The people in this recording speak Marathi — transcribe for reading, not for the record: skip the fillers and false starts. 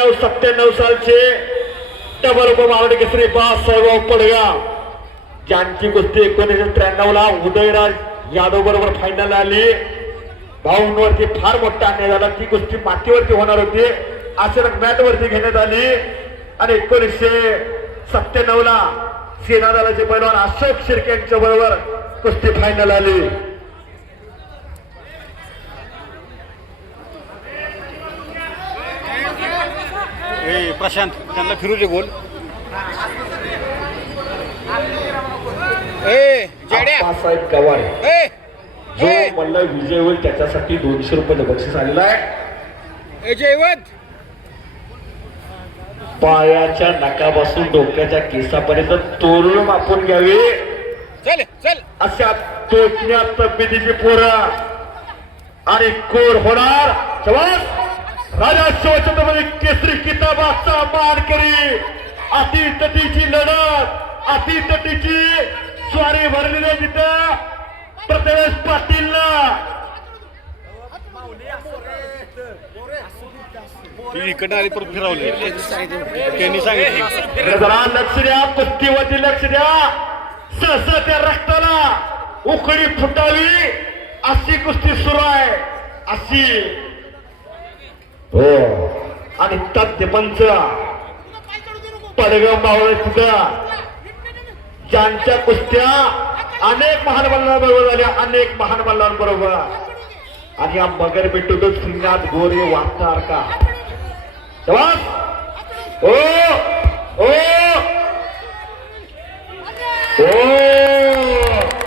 97 सालचे डबल मावळे केसरी बाळासाहेब पडगाव ज्यांची कुस्ती 1993 ला उदयराज यादव बरोबर फायनल आली। भाऊंवरती फार मोठा अन्याय झाला। ती कुस्ती मातीवरती होणार होती, अचानक मॅट वरती घेण्यात आली आणि 1997 ला सेना दलाचे पैलवान अशोक शिर्के यांच्या बरोबर कुस्ती फायनल आली। प्रशांत त्यांना फिरू दे गोल। आप्पासाहेब गवारे जो मल्ल विजय होईल त्याच्यासाठी 200 रुपये बक्षीस आलेलं आहे। जयवंत पायाच्या नकापासून डोक्याच्या केसापर्यंत तोरण मापून घ्यावी चल चल अशा तोचण्या तब्येतीची पोरं आणि कोर होणार राजा शिवछत्रपती केसरी किताबाचा मानकरी। अतितटीची लढत, अतितटीची स्वारी भरलेली तिथं प्रथमेश पाटीलला इकडे आली परत फिरवले त्यांनी सांगितलं जरा लक्ष द्या, कुस्तीवरती लक्ष द्या। सहसा त्या रक्ताला उकळी फुटावी अशी कुस्ती सुरू आहे अशी हो। आणि तथ्य पंच पडगाव मावळे सुद्धा ज्यांच्या कुस्त्या अनेक महान मल्लांबरोबर झाल्या, अनेक महान मल्लांबरोबर। आणि या मगर बिट्टू श्रीनाथ गोरे वाचणार का ओ ओ ओ